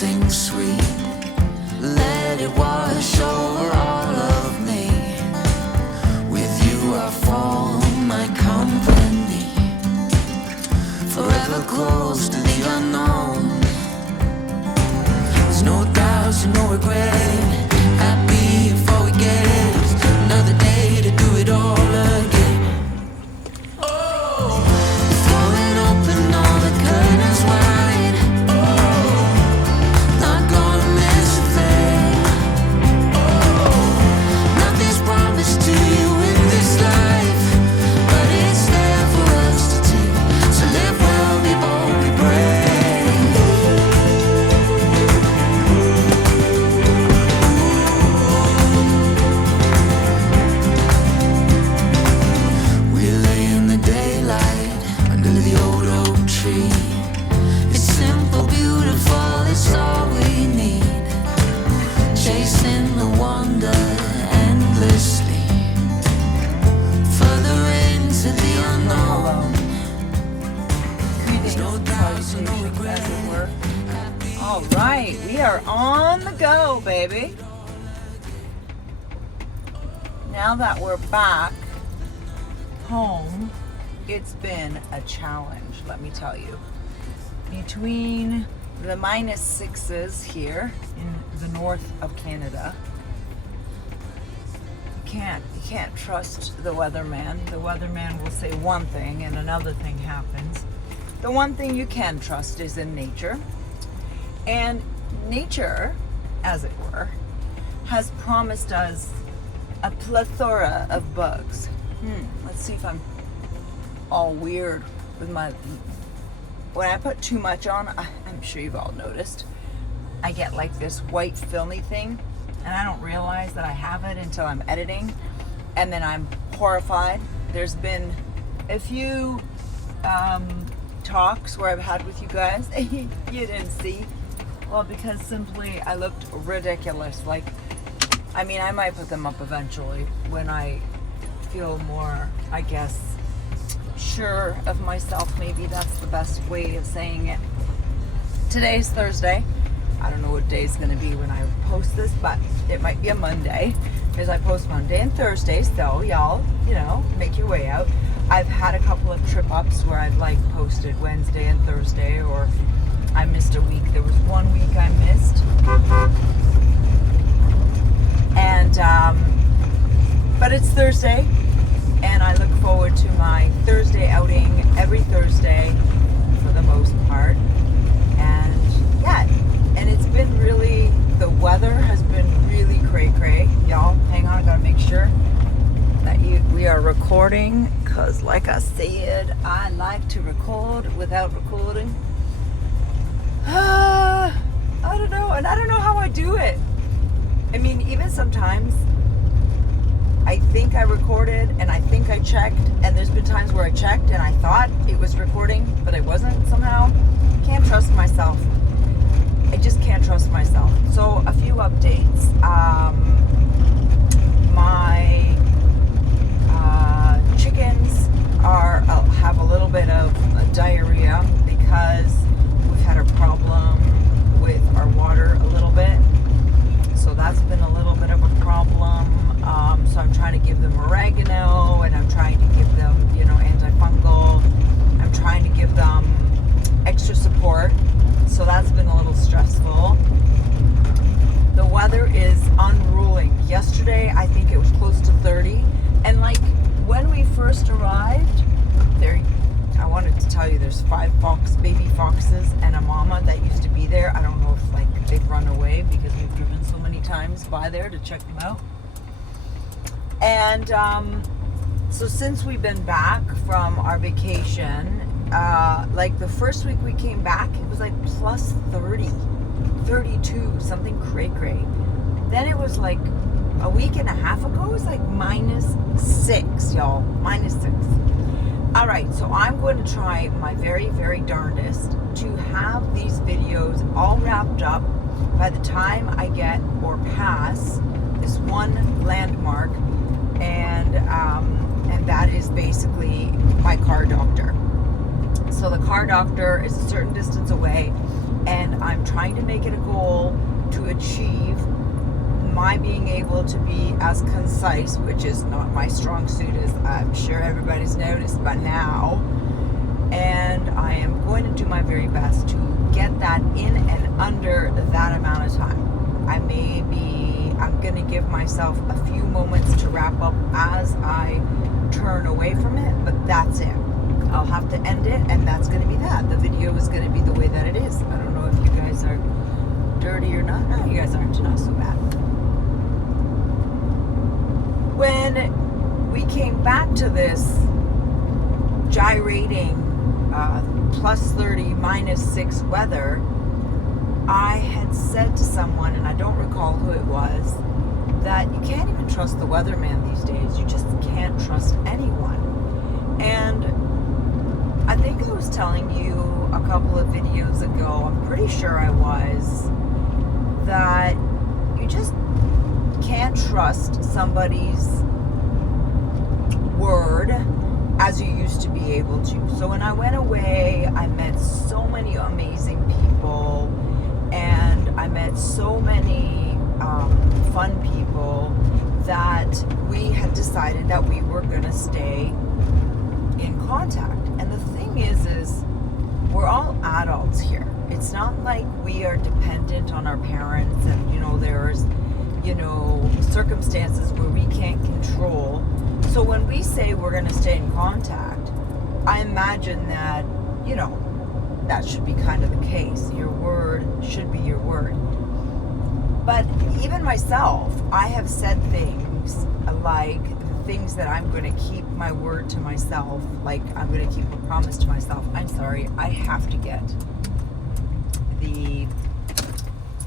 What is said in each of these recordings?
something sweet. Let it wash over all of me. With you I form my company. Forever close to the unknown. There's no doubts and no regret. Happy before we get another day to do it all again. Oh, throwing open all the curtains wide. Oh, not gonna miss a thing. Oh, nothing's promised to you in this life, but it's there for us to take. So live well before we break. We lay in the daylight under the old oak tree. It's simple, beautiful, it's all we need. Chasing the wonder endlessly, further into the unknown. There's no doubts and no regret. All right, we are on the go, baby. Now that we're back home, it's been a challenge, let me tell you. Between the -6s here in the north of Canada, you can't trust the weatherman. The weatherman will say one thing and another thing happens. The one thing you can trust is in nature. And nature, as it were, has promised us a plethora of bugs. Let's see if I'm all weird with my... When I put too much on, I'm sure you've all noticed, I get like this white filmy thing, and I don't realize that I have it until I'm editing, and then I'm horrified. There's been a few talks where I've had with you guys, you didn't see. Well, because simply I looked ridiculous. Like, I mean, I might put them up eventually when I feel more, I guess, sure of myself. Maybe that's the best way of saying it. Today's Thursday. I don't know what day it's going to be when I post this, but it might be a Monday, because I post Monday and Thursday. So y'all, make your way out. I've had a couple of trip ups where I've like posted Wednesday and Thursday, or I missed a week. There was 1 week I missed. And, but it's Thursday, and I look forward to my Thursday outing every Thursday for the most part. And yeah, and it's been really, the weather has been really cray-cray. Y'all, hang on, I gotta make sure that we are recording, because like I said, I like to record without recording. I don't know, and I don't know how I do it. I mean, even sometimes I think I recorded and I think I checked, and there's been times where I checked and I thought it was recording, but it wasn't somehow. Can't trust myself. I just can't trust myself. So a few updates. My chickens have a little bit of diarrhea because we've had a problem with our water a little bit. So that's been a little bit of a problem. So I'm trying to give them oregano, and I'm trying to give them, antifungal. I'm trying to give them extra support. So that's been a little stressful. The weather is unruling. Yesterday, I think it was close to 30. And like when we first arrived, I wanted to tell you there's 5 baby foxes and a mama that used to be there. I don't know if like they've run away because we've driven so many times by there to check them out. And so since we've been back from our vacation, like the first week we came back, it was like plus 30, 32, something cray-cray. Then it was like a week and a half ago, it was like -6, y'all, -6. All right, so I'm going to try my very, very darndest to have these videos all wrapped up by the time I get or pass this one landmark, and that is basically my car doctor. So the car doctor is a certain distance away. and I'm trying to make it a goal to achieve my being able to be as concise, which is not my strong suit, as I'm sure everybody's noticed by now. And I am going to do my very best to get that in and under that amount of time. I'm going to give myself a few moments to wrap up as I turn away from it, but that's it. I'll have to end it, and that's going to be that. The video is going to be the way that it is. I don't know if you guys are dirty or not. No, you guys aren't. Not so bad. When we came back to this gyrating plus 30, minus 6 weather, I had said to someone, and I don't recall who it was, that you can't even trust the weatherman these days. You just can't trust anyone. And I think I was telling you a couple of videos ago, I'm pretty sure I was, that you just can't trust somebody's word as you used to be able to. So when I went away, I met so many amazing people, and I met so many fun people that we had decided that we were going to stay in contact. And the thing is we're all adults here. It's not like we are dependent on our parents, and there's circumstances where we can't control. So when we say we're going to stay in contact, I imagine that that should be kind of the case. Your word should be your word. But even myself, I have said things like things that I'm going to keep my word to myself, like I'm going to keep a promise to myself. I'm sorry, I have to get the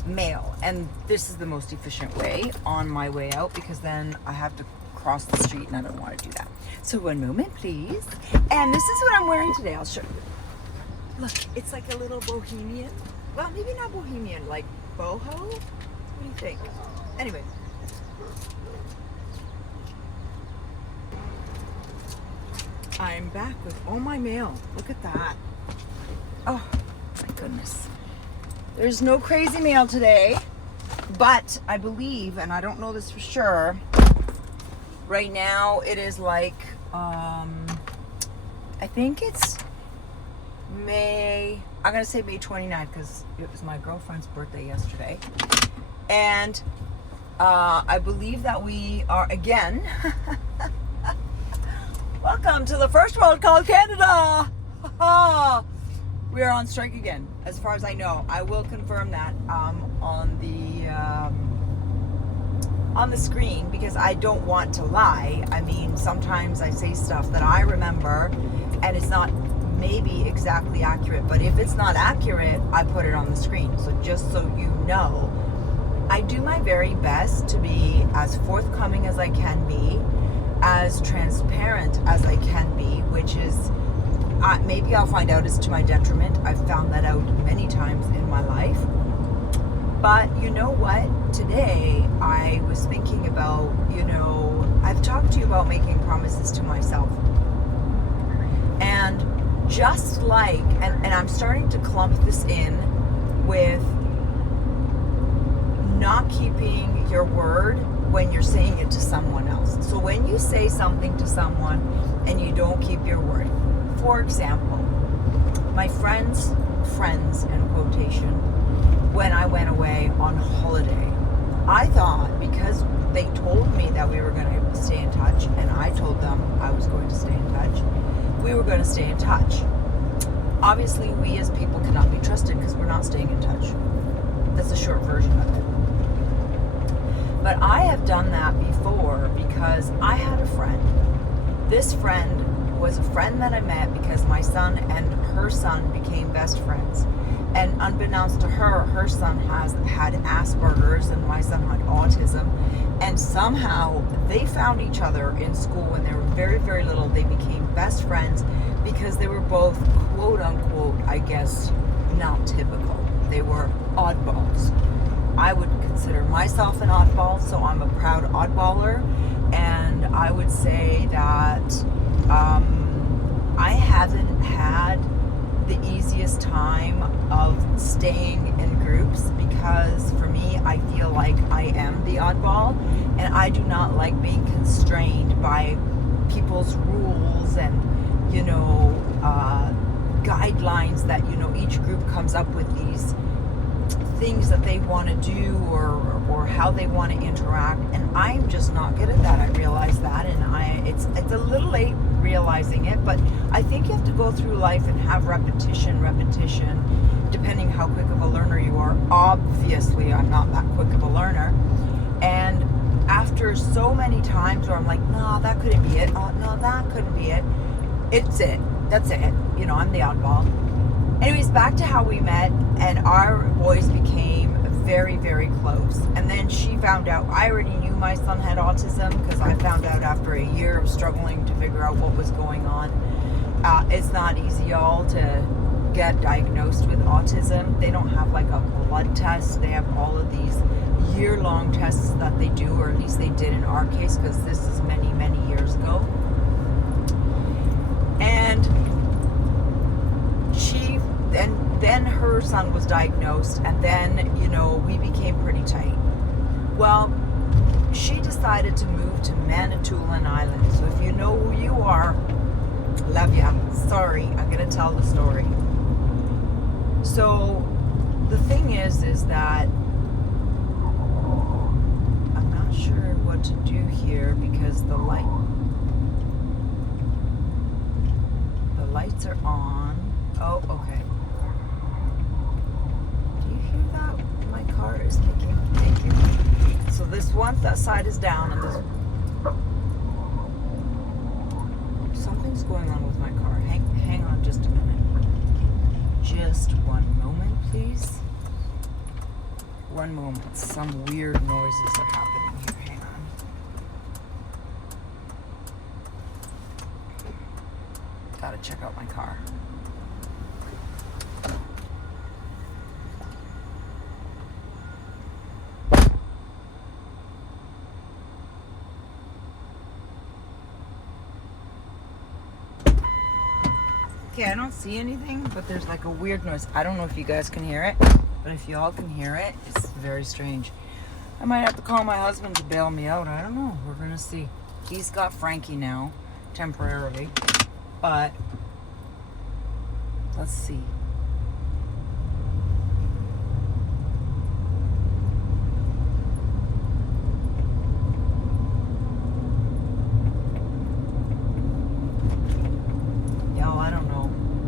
mail, and this is the most efficient way on my way out, because then I have to cross the street and I don't want to do that. So one moment, please. And this is what I'm wearing today. I'll show you. Look, it's like a little bohemian. Well, maybe not bohemian, like boho? What do you think? Anyway. I'm back with all my mail. Look at that. Oh, my goodness. There's no crazy mail today, but I believe, and I don't know this for sure, right now it is like, I think it's I'm going to say May 29th, because it was my girlfriend's birthday yesterday. And I believe that we are, again, welcome to the first world called Canada. We are on strike again, as far as I know. I will confirm that on the screen, because I don't want to lie. I mean, sometimes I say stuff that I remember and it's not maybe exactly accurate, but if it's not accurate, I put it on the screen. So just so you know, I do my very best to be as forthcoming as I can be, as transparent as I can be, which is maybe I'll find out it's to my detriment. I've found that out many times in my life. But you know what? Today I was thinking about, I've talked to you about making promises to myself. And just like, and I'm starting to clump this in with not keeping your word when you're saying it to someone else. So when you say something to someone and you don't keep your word, for example, my friends, in quotation, when I went away on holiday, I thought because they told me that we were going to stay in touch, and I told them I was going to stay in touch, we were going to stay in touch. Obviously, we as people cannot be trusted because we're not staying in touch. That's a short version of it. But I have done that before because I had a friend. This friend was a friend that I met because my son and her son became best friends. And unbeknownst to her, her son had Asperger's and my son had autism. And somehow they found each other in school when they were very, very little. They became best friends because they were both, quote unquote, I guess, not typical. They were oddballs. I would consider myself an oddball, so I'm a proud oddballer. And I would say that I haven't had the easiest time of staying in groups because for me, I feel like I am the oddball, and I do not like being constrained by people's rules and, guidelines that, each group comes up with these things that they want to do or how they want to interact, and I'm just not good at that. I realize that, and it's a little late realizing it, but I think you have to go through life and have repetition, depending how quick of a learner you are. Obviously, I'm not that quick of a learner, and after so many times where I'm like, no, that couldn't be it. Oh, no, that couldn't be it. It's it. That's it. I'm the oddball. Anyways, back to how we met, and our boys became very, very close. And then she found out, I already knew my son had autism because I found out after a year of struggling to figure out what was going on. It's not easy, y'all, to get diagnosed with autism. They don't have like a blood test. They have all of these year-long tests that they do, or at least they did in our case, because this is many, many years ago. And then her son was diagnosed, and then, we became pretty tight. Well, she decided to move to Manitoulin Island. So if you know who you are, love ya. Sorry, I'm going to tell the story. So the thing is that I'm not sure what to do here because the lights are on. Oh, okay. Do you hear that? My car is making. Thank you. So that side is down, and something's going on with my car. Hang on just a minute. Just one moment, please. One moment. Some weird noises are happening here. Hang on. Gotta check out my car. Okay, I don't see anything, but there's like a weird noise. I don't know if you guys can hear it, but if y'all can hear it, it's very strange. I might have to call my husband to bail me out. I don't know. We're gonna see. He's got Frankie now, temporarily, but let's see.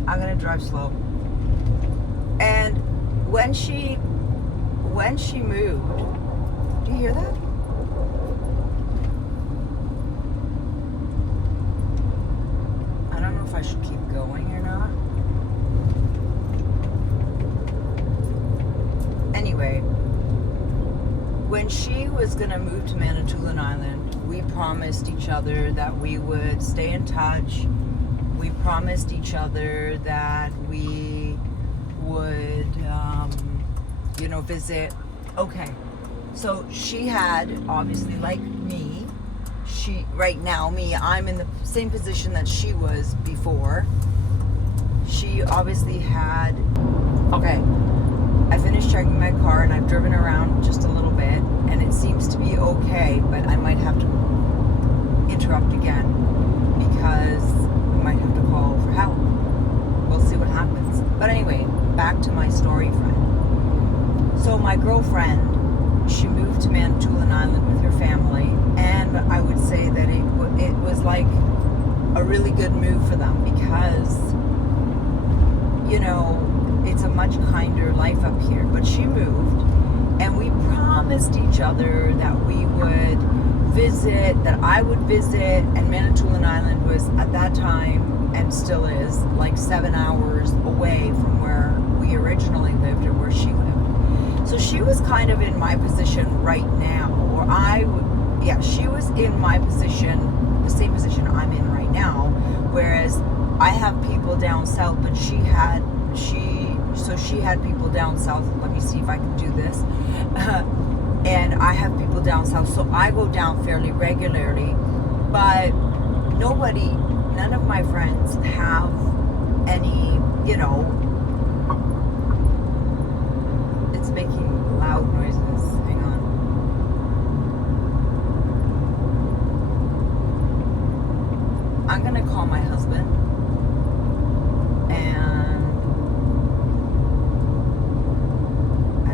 I'm gonna drive slow. And when she moved, do you hear that? I don't know if I should keep going or not. Anyway, when she was gonna move to Manitoulin Island, we promised each other that we would stay in touch. We promised each other that we would, visit. Okay, so she had, obviously, like me, I'm in the same position that she was before. She obviously had, okay, I finished checking my car and I've driven around just a little bit and it seems to be okay, but I might have to interrupt again because might have to call for help. We'll see what happens. But anyway, back to my story, friend. So my girlfriend, she moved to Manitoulin Island with her family, and I would say that it was like a really good move for them because, it's a much kinder life up here. But she moved, and we promised each other that we would visit, that I would visit, and Manitoulin Island was at that time, and still is, like 7 hours away from where we originally lived or where she lived. So she was kind of in my position right now, or she was in my position, the same position I'm in right now, whereas I have people down south, but she had people down south. Let me see if I can do this. And I have people down south, so I go down fairly regularly, but none of my friends have any, making loud noises. Hang on. I'm gonna call my husband and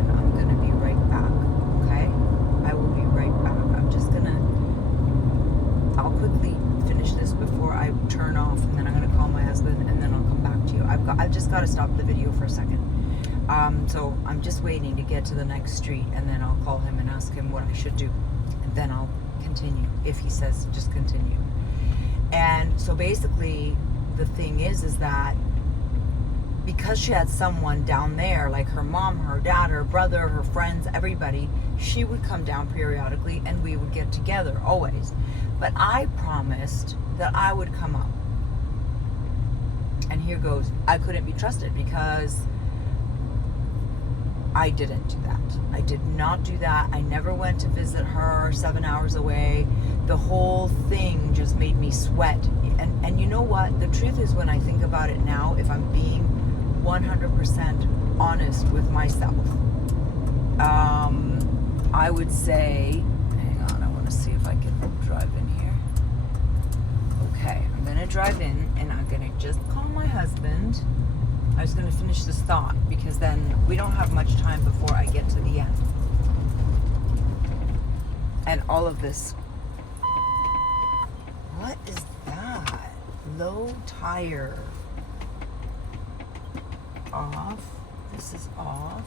I'm gonna be right back, okay? I will be right back. I'll quickly finish this before I turn off, and then I'm gonna call my husband, and then I'll come back to you. I've just got to stop the video for a second. So I'm just waiting to get to the next street, and then I'll call him and ask him what I should do, and then I'll continue if he says just continue. And so basically the thing is that because she had someone down there, like her mom, her dad, her brother, her friends, everybody, she would come down periodically and we would get together always. But I promised that I would come up. And here goes. I couldn't be trusted because I didn't do that. I did not do that. I never went to visit her 7 hours away. The whole thing just made me sweat. And you know what? The truth is, when I think about it now, if I'm being 100% honest with myself, I would say, hang on, I want to see if I can drive in here. Okay, I'm going to drive in and I'm going to just call my husband. I was going to finish this thought because then we don't have much time before I get to the end. And all of this. What is that? Low tire. Off. This is off.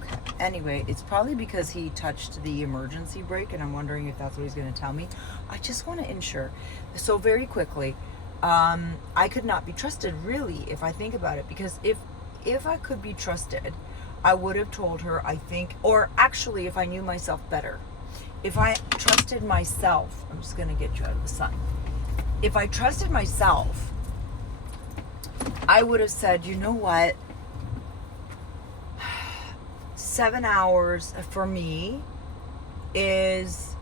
Okay. Anyway, it's probably because he touched the emergency brake and I'm wondering if that's what he's going to tell me. I just want to ensure. So very quickly, I could not be trusted, really, if I think about it, because if I could be trusted, I would have told her, I think, or actually if I knew myself better, if I trusted myself, I'm just going to get you out of the sun. If I trusted myself, I would have said, you know what, 7 hours for me is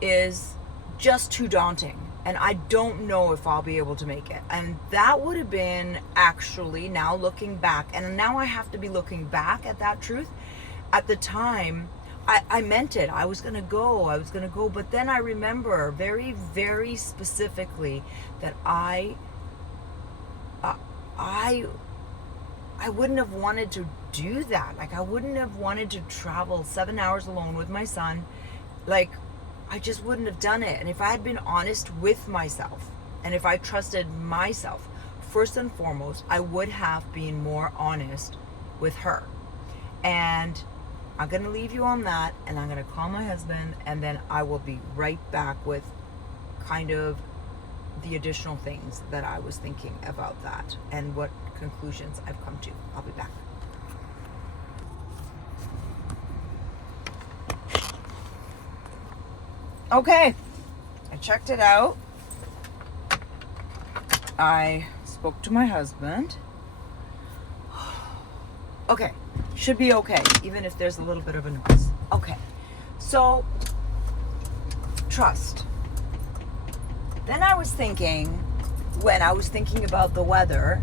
just too daunting. And I don't know if I'll be able to make it. And that would have been, actually, now looking back, and now I have to be looking back at that truth. At the time, I meant it. I was going to go. But then I remember very, very specifically that I wouldn't have wanted to do that. Like, I wouldn't have wanted to travel 7 hours alone with my son. Like, I just wouldn't have done it. And if I had been honest with myself, and if I trusted myself, first and foremost, I would have been more honest with her. And I'm going to leave you on that, and I'm going to call my husband, and then I will be right back with kind of the additional things that I was thinking about that and what conclusions I've come to. I'll be back. Okay, I checked it out. I spoke to my husband. Okay, should be okay, even if there's a little bit of a noise. Okay, so trust. Then I was thinking, when I was thinking about the weather,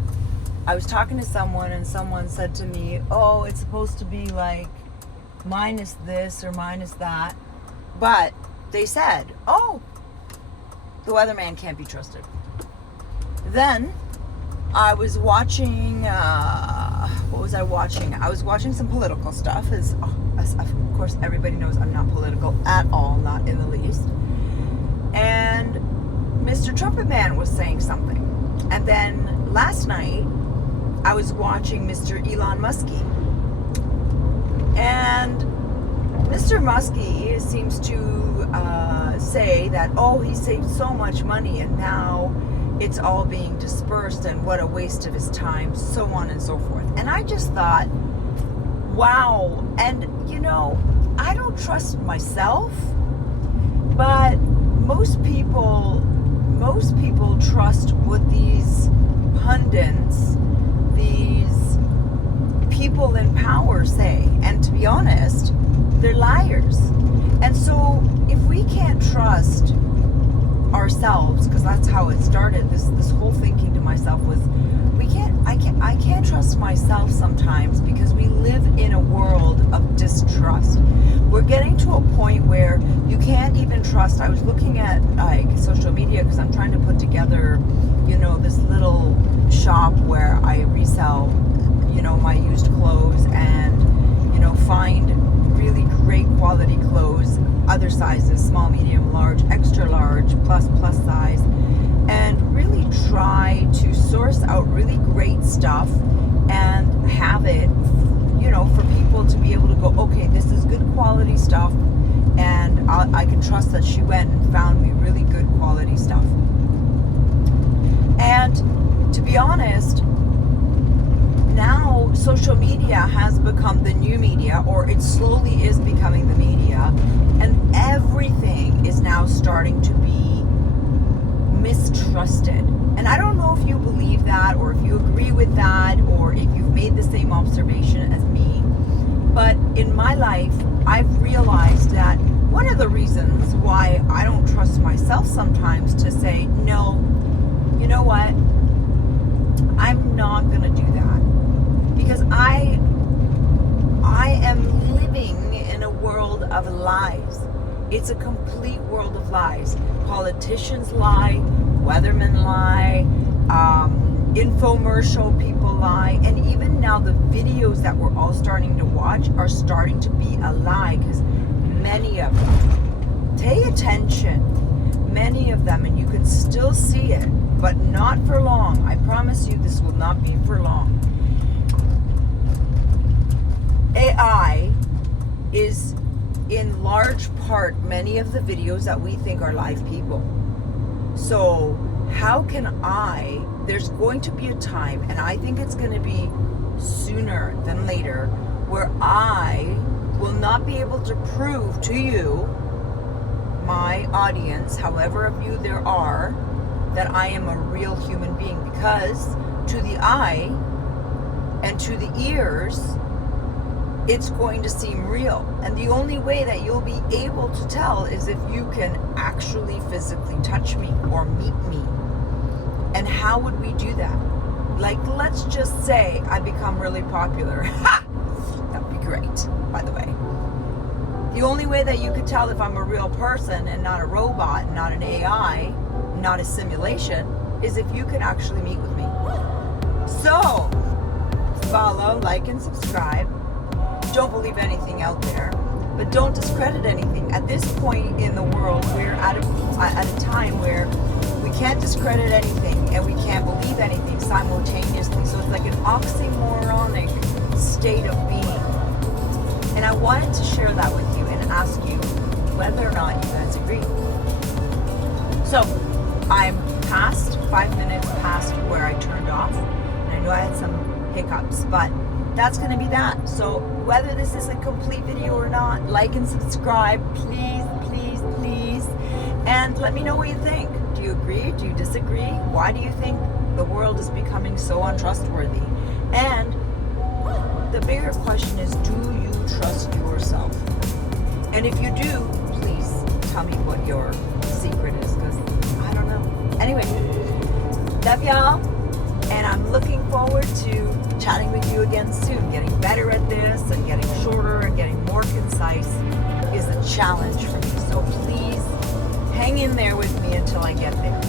I was talking to someone and someone said to me, oh, it's supposed to be like minus this or minus that. But they said, oh, the weatherman can't be trusted. Then I was watching, what was I watching? I was watching some political stuff. As of course, everybody knows I'm not political at all, not in the least. And Mr. Trumpet Man was saying something. And then last night, I was watching Mr. Elon Muskie. And Mr. Muskie seems to say that, oh, he saved so much money and now it's all being dispersed and what a waste of his time, so on and so forth. And I just thought, wow. And, you know, I don't trust myself, but most people trust what these pundits, these people in power say. And to be honest, they're liars. And so if we can't trust ourselves, because that's how it started, this whole thinking to myself was, I can't trust myself sometimes, because we live in a world trust. I was looking at like social media because I'm trying to put together, this little shop where I resell, my used clothes and, find really great quality clothes, other sizes, small, medium, large, extra large, plus size, and really try to source out really great stuff and have it, for people to be able to go, okay, this is good quality stuff, and I can trust that she went and found me really good quality stuff. And to be honest, now social media has become the new media, or it slowly is becoming the media, and everything is now starting to be mistrusted. And I don't know if you believe that, or if you agree with that, or if you've made the same observation as me, but in my life, I've realized that one of the reasons why I don't trust myself sometimes to say, no, you know what, I'm not going to do that, because I am living in a world of lies. It's a complete world of lies. Politicians lie, weathermen lie, infomercial people lie, and even now the videos that we're all starting to watch are starting to be a lie, because many of them, pay attention, many of them, and you can still see it, but not for long. I promise you this will not be for long. AI is in large part many of the videos that we think are live people. So how can there's going to be a time, and I think it's going to be sooner than later, where I will not be able to prove to you, my audience, however of you there are, that I am a real human being, because to the eye and to the ears, it's going to seem real. And the only way that you'll be able to tell is if you can actually physically touch me or meet me. And how would we do that? Like, let's just say I become really popular. Ha! That'd be great, by the way. The only way that you could tell if I'm a real person and not a robot, not an AI, not a simulation, is if you could actually meet with me. So, follow, like, and subscribe. Don't believe anything out there, but don't discredit anything. At this point in the world, we're at a time where we can't discredit anything and we can't believe anything simultaneously. So it's like an oxymoronic state of being. And I wanted to share that with you and ask you whether or not you guys agree. So I'm 5 minutes past where I turned off, and I know I had some hiccups, but that's going to be that. So whether this is a complete video or not, like and subscribe, please, please, please. And let me know what you think. Do you agree? Do you disagree? Why do you think the world is becoming so untrustworthy? And the bigger question is, do you trust yourself? And if you do, please tell me what your secret is, because I don't know. Anyway, love y'all. And I'm looking forward to chatting with you again soon. Getting better at this and getting shorter and getting more concise is a challenge for me. So please hang in there with me until I get there.